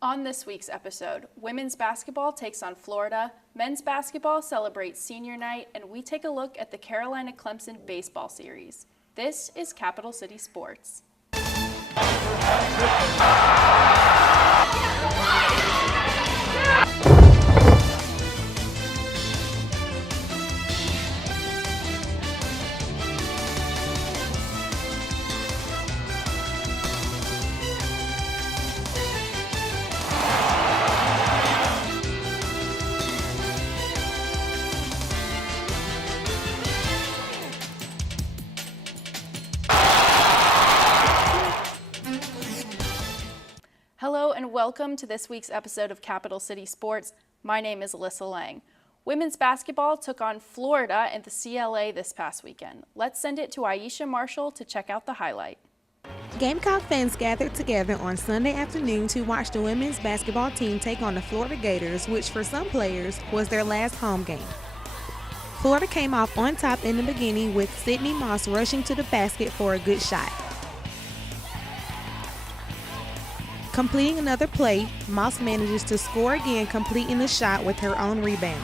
On this week's episode, women's basketball takes on Florida, men's basketball celebrates senior night, and we take a look at the Carolina-Clemson baseball series. This is Capital City Sports. Hello and welcome to this week's episode of Capital City Sports. My name is Alyssa Lang. Women's basketball took on Florida at the CLA this past weekend. Let's send it to Aisha Marshall to check out the highlight. Gamecock fans gathered together on Sunday afternoon to watch the women's basketball team take on the Florida Gators, which for some players was their last home game. Florida came off on top in the beginning with Sydney Moss rushing to the basket for a good shot. Completing another play, Moss manages to score again, completing the shot with her own rebound.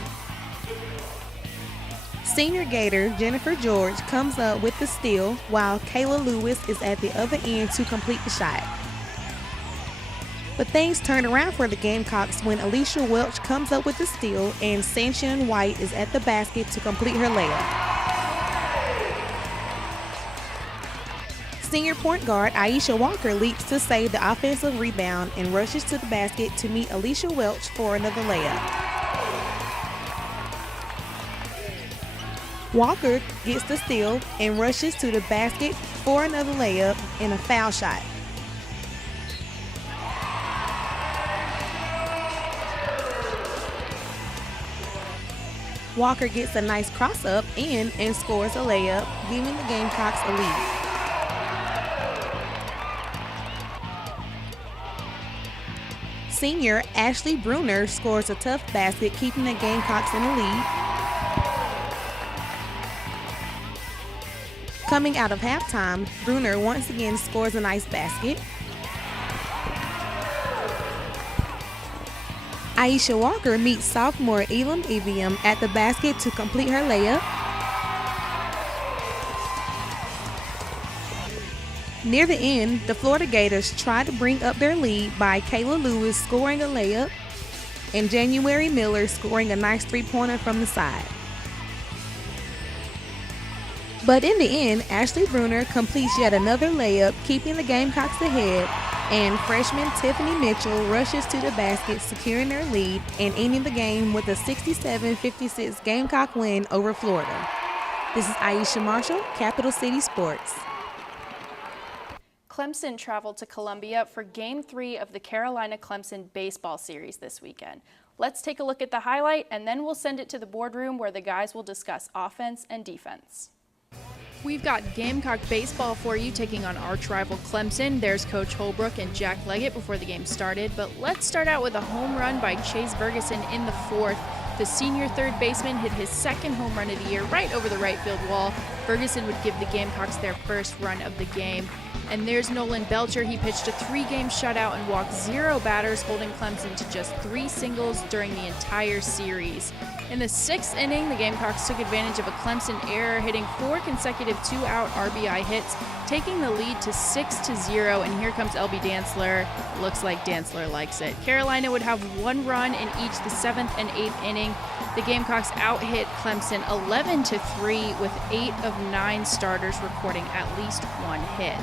Senior Gator Jennifer George comes up with the steal, while Kayla Lewis is at the other end to complete the shot. But things turn around for the Gamecocks when Alicia Welch comes up with the steal and Sanshin White is at the basket to complete her layup. Senior point guard Aisha Walker leaps to save the offensive rebound and rushes to the basket to meet Alicia Welch for another layup. Walker gets the steal and rushes to the basket for another layup and a foul shot. Walker gets a nice cross-up in and scores a layup, giving the Gamecocks a lead. Senior Ashley Bruner scores a tough basket, keeping the Gamecocks in the lead. Coming out of halftime, Bruner once again scores a nice basket. Aisha Walker meets sophomore Elam Evium at the basket to complete her layup. Near the end, the Florida Gators tried to bring up their lead by Kayla Lewis scoring a layup and January Miller scoring a nice three-pointer from the side. But in the end, Ashley Bruner completes yet another layup, keeping the Gamecocks ahead, and freshman Tiffany Mitchell rushes to the basket, securing their lead and ending the game with a 67-56 Gamecock win over Florida. This is Aisha Marshall, Capital City Sports. Clemson traveled to Columbia for Game 3 of the Carolina-Clemson baseball series this weekend. Let's take a look at the highlight, and then we'll send it to the boardroom where the guys will discuss offense and defense. We've got Gamecock baseball for you, taking on arch rival Clemson. There's Coach Holbrook and Jack Leggett before the game started, but let's start out with a home run by Chase Ferguson in the fourth. The senior third baseman hit his second home run of the year right over the right field wall. Ferguson would give the Gamecocks their first run of the game. And there's Nolan Belcher. He pitched a 3-game shutout and walked 0 batters, holding Clemson to just 3 singles during the entire series. In the 6th inning, the Gamecocks took advantage of a Clemson error, hitting 4 consecutive 2-out RBI hits, taking the lead to 6-0, and here comes LB Dantzler. Looks like Dantzler likes it. Carolina would have 1 run in each the 7th and 8th inning. The Gamecocks out-hit Clemson 11-3, with 8 of 9 starters recording at least 1 hit.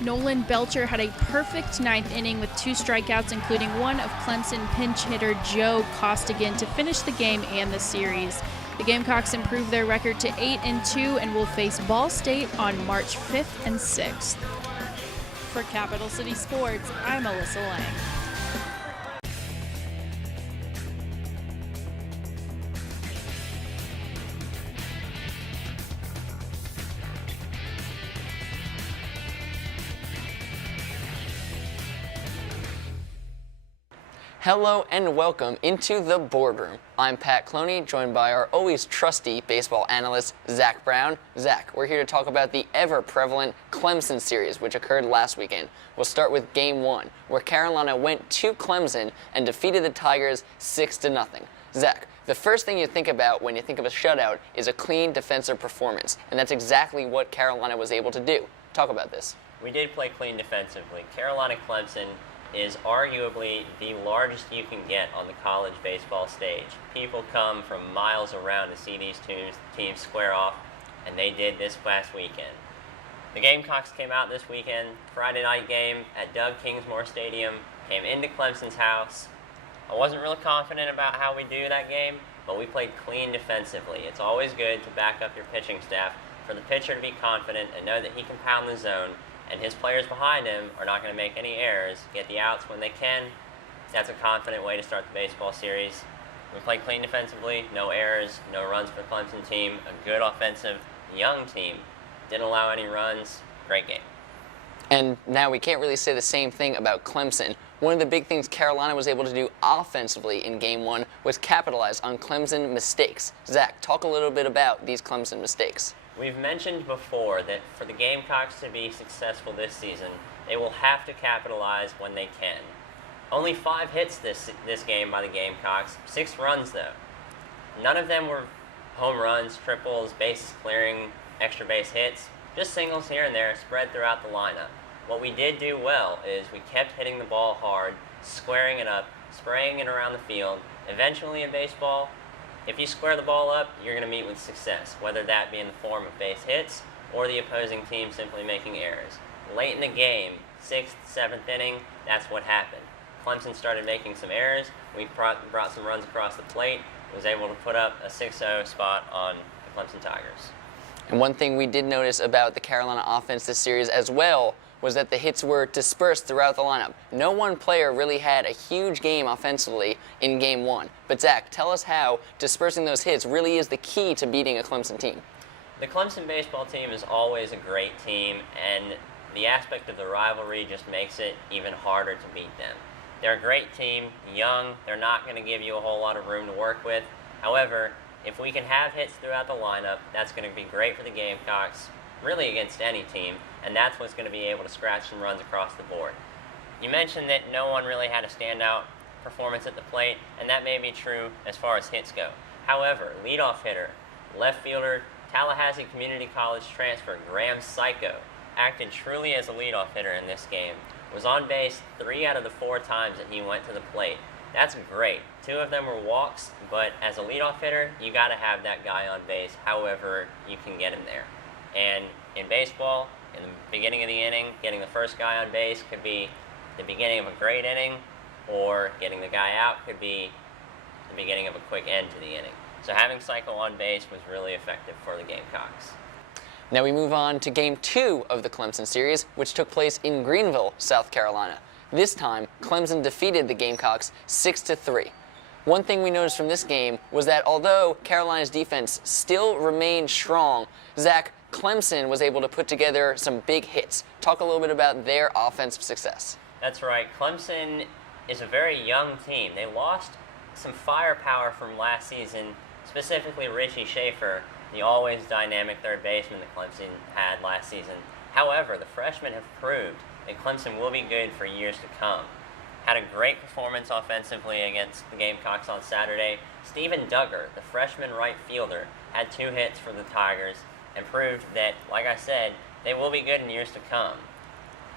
Nolan Belcher had a perfect 9th inning with 2 strikeouts, including one of Clemson pinch hitter Joe Costigan to finish the game and the series. The Gamecocks improved their record to 8-2 and will face Ball State on March 5th and 6th. For Capital City Sports, I'm Alyssa Lang. Hello and welcome into the boardroom. I'm Pat Cloney, joined by our always trusty baseball analyst, Zach Brown. Zach, we're here to talk about the ever-prevalent Clemson series, which occurred last weekend. We'll start with Game 1, where Carolina went to Clemson and defeated the Tigers 6-0. Zach, the first thing you think about when you think of a shutout is a clean defensive performance, and that's exactly what Carolina was able to do. Talk about this. We did play clean defensively. Carolina-Clemson is arguably the largest you can get on the college baseball stage. People come from miles around to see these teams square off, and they did this past weekend. The Gamecocks came out this weekend, Friday night game at Doug Kingsmore Stadium, came into Clemson's house. I wasn't really confident about how we do that game, but we played clean defensively. It's always good to back up your pitching staff, for the pitcher to be confident and know that he can pound the zone, and his players behind him are not going to make any errors, get the outs when they can. That's a confident way to start the baseball series. We played clean defensively, no errors, no runs for the Clemson team, a good offensive, young team. Didn't allow any runs, great game. And now we can't really say the same thing about Clemson. One of the big things Carolina was able to do offensively in Game 1 was capitalize on Clemson mistakes. Zach, talk a little bit about these Clemson mistakes. We've mentioned before that for the Gamecocks to be successful this season, they will have to capitalize when they can. Only 5 hits this game by the Gamecocks, 6 runs though. None of them were home runs, triples, bases clearing, extra base hits, just singles here and there spread throughout the lineup. What we did do well is we kept hitting the ball hard, squaring it up, spraying it around the field. Eventually in baseball, if you square the ball up, you're going to meet with success, whether that be in the form of base hits or the opposing team simply making errors. Late in the game, 6th, 7th inning, that's what happened. Clemson started making some errors. We brought some runs across the plate, was able to put up a 6-0 spot on the Clemson Tigers. And one thing we did notice about the Carolina offense this series as well was that the hits were dispersed throughout the lineup. No one player really had a huge game offensively in Game 1. But Zach, tell us how dispersing those hits really is the key to beating a Clemson team. The Clemson baseball team is always a great team, and the aspect of the rivalry just makes it even harder to beat them. They're a great team, young, they're not going to give you a whole lot of room to work with. However, if we can have hits throughout the lineup, that's going to be great for the Gamecocks, really against any team, and that's what's going to be able to scratch some runs across the board. You mentioned that no one really had a standout performance at the plate, and that may be true as far as hits go. However, leadoff hitter, left fielder, Tallahassee Community College transfer Graham Psycho acted truly as a leadoff hitter in this game. Was on base 3 out of the 4 times that he went to the plate. That's great. 2 of them were walks, but as a leadoff hitter, you got to have that guy on base however you can get him there. And in baseball, in the beginning of the inning, getting the first guy on base could be the beginning of a great inning, or getting the guy out could be the beginning of a quick end to the inning. So having Psycho on base was really effective for the Gamecocks. Now we move on to Game 2 of the Clemson series, which took place in Greenville, South Carolina. This time, Clemson defeated the Gamecocks 6-3. One thing we noticed from this game was that although Carolina's defense still remained strong, Zach, Clemson was able to put together some big hits. Talk a little bit about their offensive success. That's right. Clemson is a very young team. They lost some firepower from last season, specifically Richie Schaefer, the always dynamic third baseman that Clemson had last season. However, the freshmen have proved that Clemson will be good for years to come. Had a great performance offensively against the Gamecocks on Saturday. Steven Duggar, the freshman right fielder, had 2 hits for the Tigers and proved that, like I said, they will be good in years to come.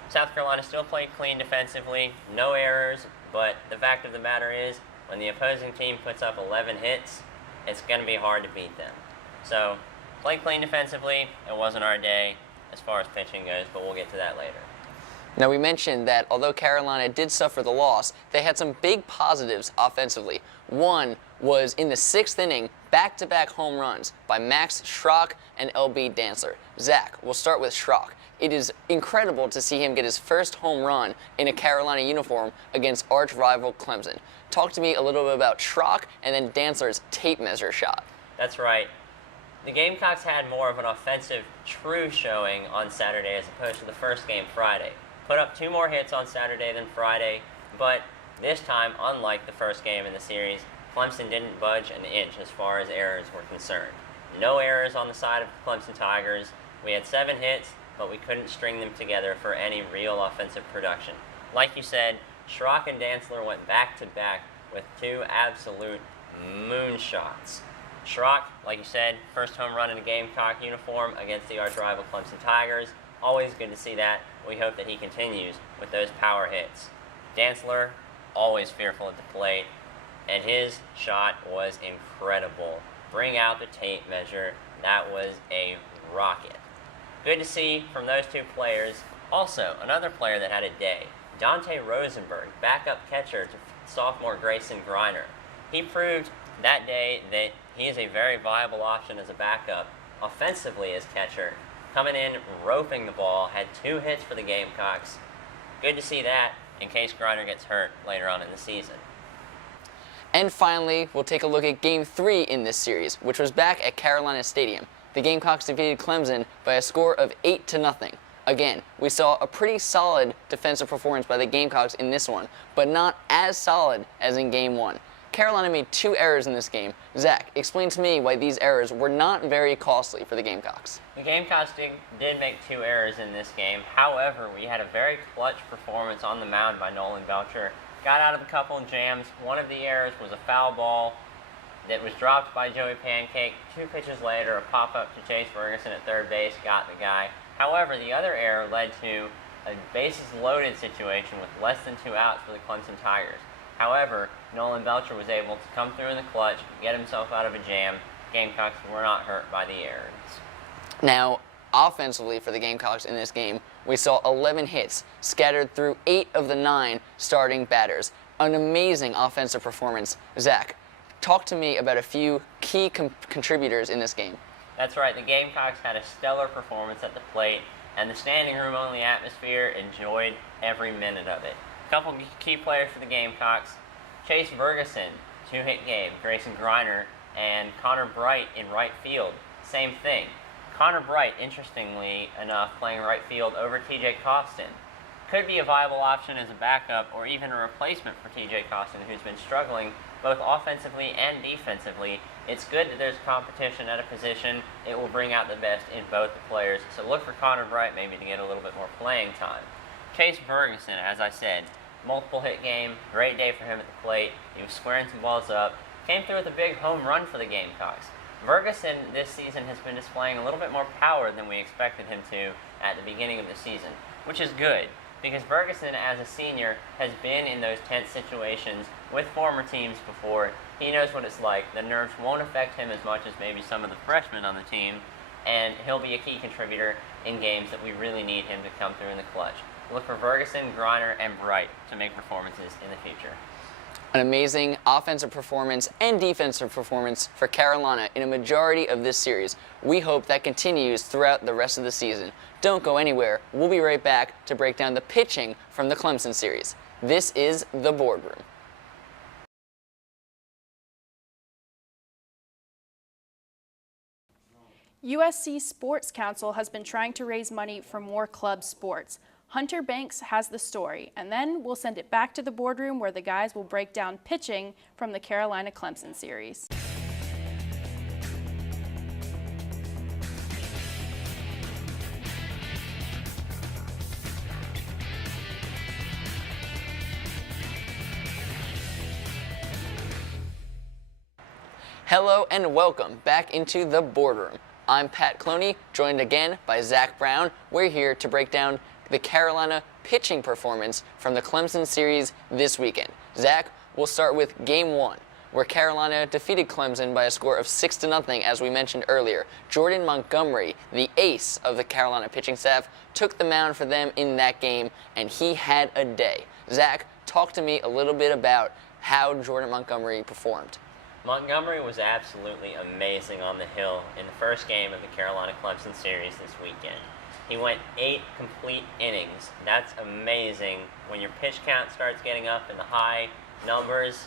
South Carolina still played clean defensively, no errors, but the fact of the matter is, when the opposing team puts up 11 hits, it's going to be hard to beat them. So, played clean defensively. It wasn't our day as far as pitching goes, but we'll get to that later. Now we mentioned that although Carolina did suffer the loss, they had some big positives offensively. One was in the 6th inning, back-to-back home runs by Max Schrock and LB Dantzler. Zach, we'll start with Schrock. It is incredible to see him get his first home run in a Carolina uniform against arch-rival Clemson. Talk to me a little bit about Schrock and then Dantzler's tape measure shot. That's right. The Gamecocks had more of an offensive true showing on Saturday as opposed to the first game Friday. Put up 2 more hits on Saturday than Friday, but This time, unlike the first game in the series, Clemson didn't budge an inch as far as errors were concerned. No errors on the side of the Clemson Tigers. We had 7 hits, but we couldn't string them together for any real offensive production. Like you said, Schrock and Dantzler went back-to-back with 2 absolute moonshots. Schrock, like you said, first home run in a Gamecock uniform against the arch-rival Clemson Tigers. Always good to see that. We hope that he continues with those power hits. Dantzler, always fearful at the plate, and his shot was incredible. Bring out the tape measure. That was a rocket. Good to see from those 2 players. Also, another player that had a day, Dante Rosenberg, backup catcher to sophomore Grayson Griner. He proved that day that he is a very viable option as a backup, offensively as catcher. Coming in, roping the ball, had 2 hits for the Gamecocks. Good to see that in case Griner gets hurt later on in the season. And finally, we'll take a look at Game 3 in this series, which was back at Carolina Stadium. The Gamecocks defeated Clemson by a score of 8-0. Again, we saw a pretty solid defensive performance by the Gamecocks in this one, but not as solid as in Game 1. Carolina made 2 errors in this game. Zach, explain to me why these errors were not very costly for the Gamecocks. The Gamecocks did make 2 errors in this game. However, we had a very clutch performance on the mound by Nolan Belcher. Got out of a couple of jams. One of the errors was a foul ball that was dropped by Joey Pancake. 2 pitches later, a pop-up to Chase Ferguson at third base got the guy. However, the other error led to a bases-loaded situation with less than 2 outs for the Clemson Tigers. However, Nolan Belcher was able to come through in the clutch, get himself out of a jam. Gamecocks were not hurt by the errors. Now, offensively for the Gamecocks in this game, we saw 11 hits scattered through 8 of the 9 starting batters. An amazing offensive performance. Zach, talk to me about a few key contributors in this game. That's right, the Gamecocks had a stellar performance at the plate, and the standing room only atmosphere enjoyed every minute of it. A couple key players for the Gamecocks: Chase Ferguson, 2-hit game. Grayson Griner and Connor Bright in right field, same thing. Connor Bright, interestingly enough, playing right field over TJ Costin. Could be a viable option as a backup or even a replacement for TJ Costin, who's been struggling both offensively and defensively. It's good that there's competition at a position. It will bring out the best in both the players. So look for Connor Bright maybe to get a little bit more playing time. Chase Ferguson, as I said, multiple hit game, great day for him at the plate. He was squaring some balls up, came through with a big home run for the Gamecocks. Ferguson this season has been displaying a little bit more power than we expected him to at the beginning of the season, which is good because Ferguson, as a senior, has been in those tense situations with former teams before. He knows what it's like. The nerves won't affect him as much as maybe some of the freshmen on the team, and he'll be a key contributor in games that we really need him to come through in the clutch. Look for Ferguson, Griner, and Bright to make performances in the future. An amazing offensive performance and defensive performance for Carolina in a majority of this series. We hope that continues throughout the rest of the season. Don't go anywhere. We'll be right back to break down the pitching from the Clemson series. This is The Boardroom. USC Sports Council has been trying to raise money for more club sports. Hunter Banks has the story, and then we'll send it back to the boardroom where the guys will break down pitching from the Carolina Clemson series. Hello and welcome back into the boardroom. I'm Pat Cloney, joined again by Zach Brown. We're here to break down the Carolina pitching performance from the Clemson series this weekend. Zach, we'll start with Game 1, where Carolina defeated Clemson by a score of 6-0, as we mentioned earlier. Jordan Montgomery, the ace of the Carolina pitching staff, took the mound for them in that game, and he had a day. Zach, talk to me a little bit about how Jordan Montgomery performed. Montgomery was absolutely amazing on the hill in the first game of the Carolina-Clemson series this weekend. He went 8 complete innings. That's amazing. When your pitch count starts getting up in the high numbers,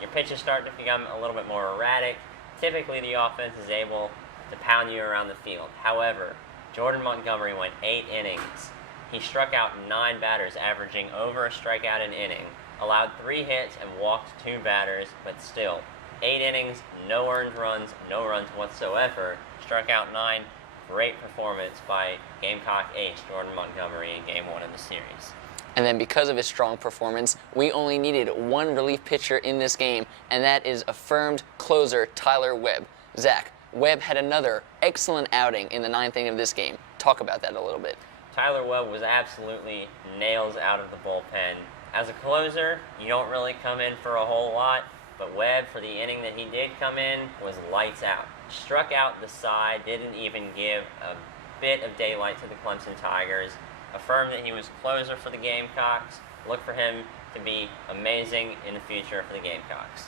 your pitches start to become a little bit more erratic. Typically, the offense is able to pound you around the field. However, Jordan Montgomery went 8 innings. He struck out 9 batters, averaging over a strikeout an inning, allowed 3 hits and walked 2 batters, but still, 8 innings, no earned runs, no runs whatsoever, struck out 9. Great performance by Gamecock ace Jordan Montgomery in Game 1 of the series. And then because of his strong performance, we only needed one relief pitcher in this game, and that is affirmed closer Tyler Webb. Zach, Webb had another excellent outing in the 9th inning of this game. Talk about that a little bit. Tyler Webb was absolutely nails out of the bullpen. As a closer, you don't really come in for a whole lot, but Webb, for the inning that he did come in, was lights out. Struck out the side, didn't even give a bit of daylight to the Clemson Tigers. Affirmed that he was closer for the Gamecocks. Look for him to be amazing in the future for the Gamecocks.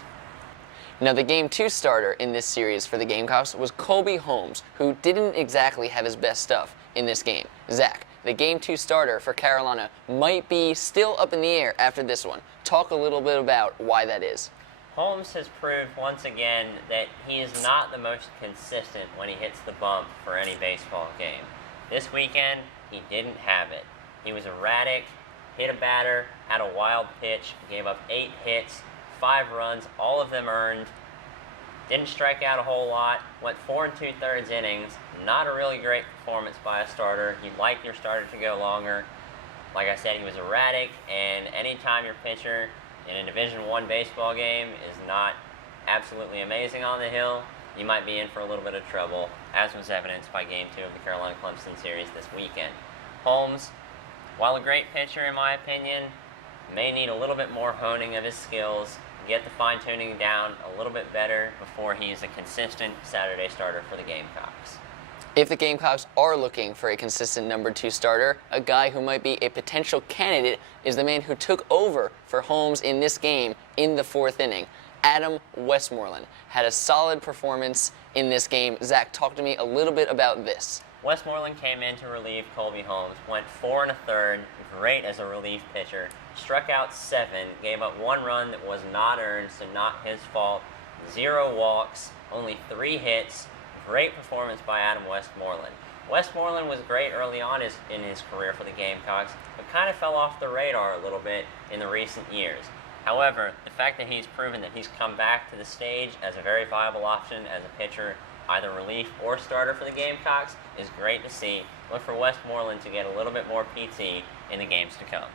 Now, the Game 2 starter in this series for the Gamecocks was Colby Holmes, who didn't exactly have his best stuff in this game. Zach, the Game 2 starter for Carolina might be still up in the air after this one. Talk a little bit about why that is. Holmes has proved once again that he is not the most consistent when he hits the bump for any baseball game. This weekend, he didn't have it. He was erratic, hit a batter, had a wild pitch, gave up 8 hits, 5 runs, all of them earned. Didn't strike out a whole lot, went 4 2/3 innings. Not a really great performance by a starter. You'd like your starter to go longer. Like I said, he was erratic, and anytime your pitcher in a Division I baseball game is not absolutely amazing on the hill, you might be in for a little bit of trouble, as was evidenced by Game 2 of the Carolina-Clemson series this weekend. Holmes, while a great pitcher in my opinion, may need a little bit more honing of his skills, get the fine-tuning down a little bit better before he is a consistent Saturday starter for the Gamecocks. If the Gamecocks are looking for a consistent number 2 starter, a guy who might be a potential candidate is the man who took over for Holmes in this game in the 4th inning. Adam Westmoreland had a solid performance in this game. Zach, talk to me a little bit about this. Westmoreland came in to relieve Colby Holmes, went 4 1/3, great as a relief pitcher, struck out 7, gave up 1 run that was not earned, so not his fault, 0 walks, only 3 hits. Great performance by Adam Westmoreland. Westmoreland was great early on in his career for the Gamecocks, but kind of fell off the radar a little bit in the recent years. However, the fact that he's proven that he's come back to the stage as a very viable option as a pitcher, either relief or starter for the Gamecocks, is great to see. Look for Westmoreland to get a little bit more PT in the games to come.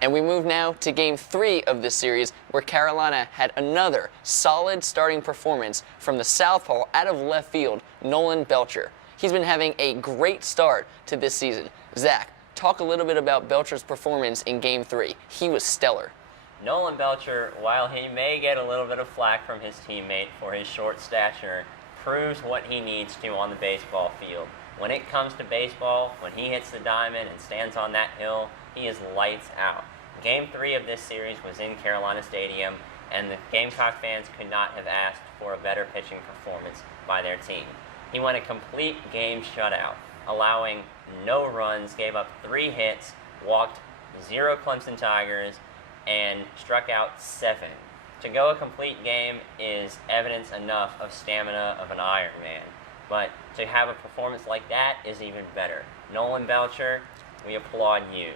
And we move now to Game 3 of this series, where Carolina had another solid starting performance from the southpaw out of left field, Nolan Belcher. He's been having a great start to this season. Zach, talk a little bit about Belcher's performance in Game 3. He was stellar. Nolan Belcher, while he may get a little bit of flack from his teammate for his short stature, proves what he needs to on the baseball field. When it comes to baseball, when he hits the diamond and stands on that hill, he is lights out. Game 3 of this series was in Carolina Stadium, and the Gamecock fans could not have asked for a better pitching performance by their team. He went a complete game shutout, allowing no runs, gave up 3 hits, walked 0 Clemson Tigers, and struck out 7. To go a complete game is evidence enough of stamina of an Iron Man, but to have a performance like that is even better. Nolan Belcher, we applaud you.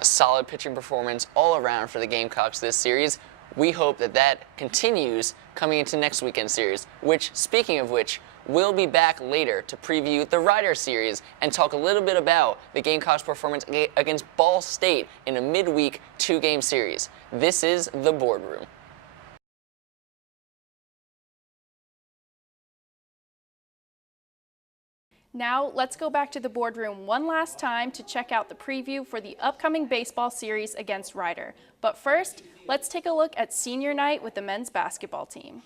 A solid pitching performance all around for the Gamecocks this series. We hope that that continues coming into next weekend's series, which, speaking of which, we'll be back later to preview the Rider Series and talk a little bit about the Gamecocks' performance against Ball State in a midweek 2-game series. This is The Boardroom. Now, let's go back to the boardroom one last time to check out the preview for the upcoming baseball series against Rider. But first, let's take a look at senior night with the men's basketball team.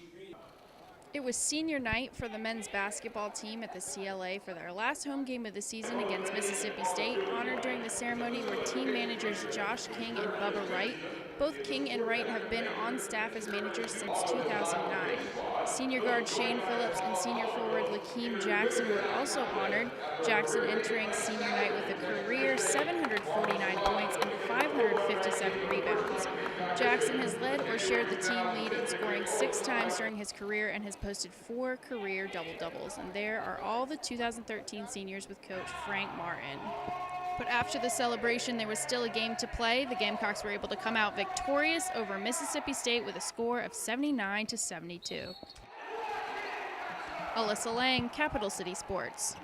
It was senior night for the men's basketball team at the CLA for their last home game of the season against Mississippi State. Honored during the ceremony were team managers Josh King and Bubba Wright. Both King and Wright have been on staff as managers since 2009. Senior guard Shane Phillips and senior forward Lakeem Jackson were also honored. Jackson entering senior night with a career 749 points and 557 rebounds. Jackson has led or shared the team lead in scoring 6 times during his career and has posted 4 career double-doubles. And there are all the 2013 seniors with coach Frank Martin. But after the celebration, there was still a game to play. The Gamecocks were able to come out victorious over Mississippi State with a score of 79-72. Alyssa Lang, Capital City Sports.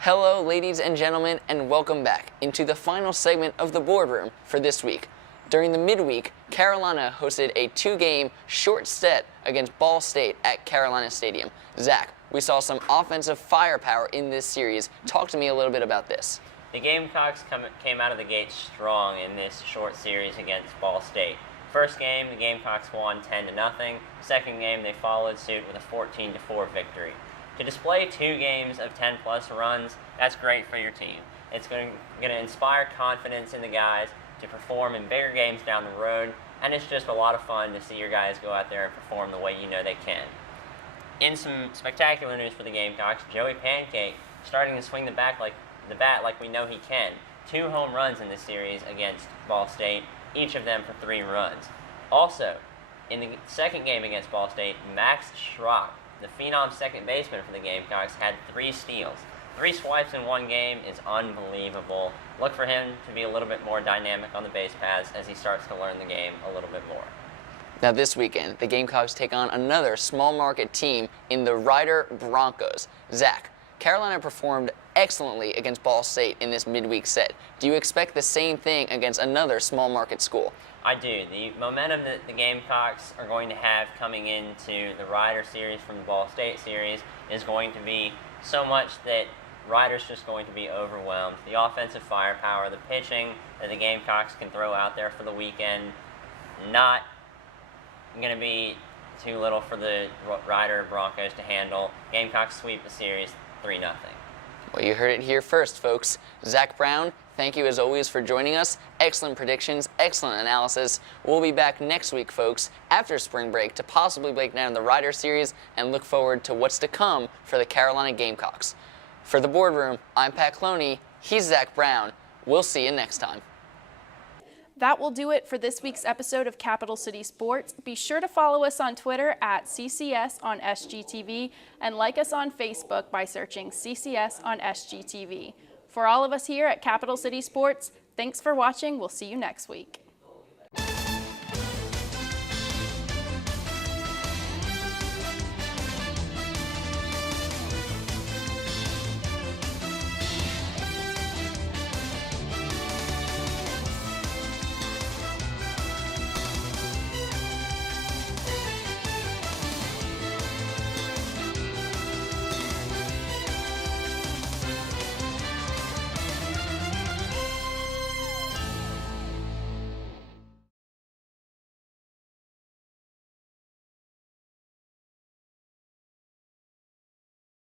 Hello, ladies and gentlemen, and welcome back into the final segment of the boardroom for this week. During the midweek, Carolina hosted a two-game short set against Ball State at Carolina Stadium. Zach, we saw some offensive firepower in this series. Talk to me a little bit about this. The Gamecocks came out of the gate strong in this short series against Ball State. First game, the Gamecocks won 10-0. Second game, they followed suit with a 14-4 victory. To display 2 games of 10-plus runs, that's great for your team. It's going to inspire confidence in the guys to perform in bigger games down the road, and it's just a lot of fun to see your guys go out there and perform the way you know they can. In some spectacular news for the Gamecocks, Joey Pancake starting to swing the bat like we know he can. 2 home runs in this series against Ball State, each of them for 3 runs. Also, in the second game against Ball State, Max Schrock, the phenom second baseman for the Gamecocks, had 3 steals. 3 swipes in one game is unbelievable. Look for him to be a little bit more dynamic on the base paths as he starts to learn the game a little bit more. Now this weekend, the Gamecocks take on another small market team in the Rider Broncos. Zach, Carolina performed excellently against Ball State in this midweek set. Do you expect the same thing against another small market school? I do. The momentum that the Gamecocks are going to have coming into the Rider series from the Ball State series is going to be so much that Rider's just going to be overwhelmed. The offensive firepower, the pitching that the Gamecocks can throw out there for the weekend, not going to be too little for the Rider Broncos to handle. Gamecocks sweep the series 3-0. Well, you heard it here first, folks. Zach Brown, thank you as always for joining us. Excellent predictions, excellent analysis. We'll be back next week, folks, after spring break to possibly break down the Rider series and look forward to what's to come for the Carolina Gamecocks. For the boardroom, I'm Pat Cloney. He's Zach Brown. We'll see you next time. That will do it for this week's episode of Capital City Sports. Be sure to follow us on Twitter at CCS on SGTV and like us on Facebook by searching CCS on SGTV. For all of us here at Capital City Sports, thanks for watching. We'll see you next week.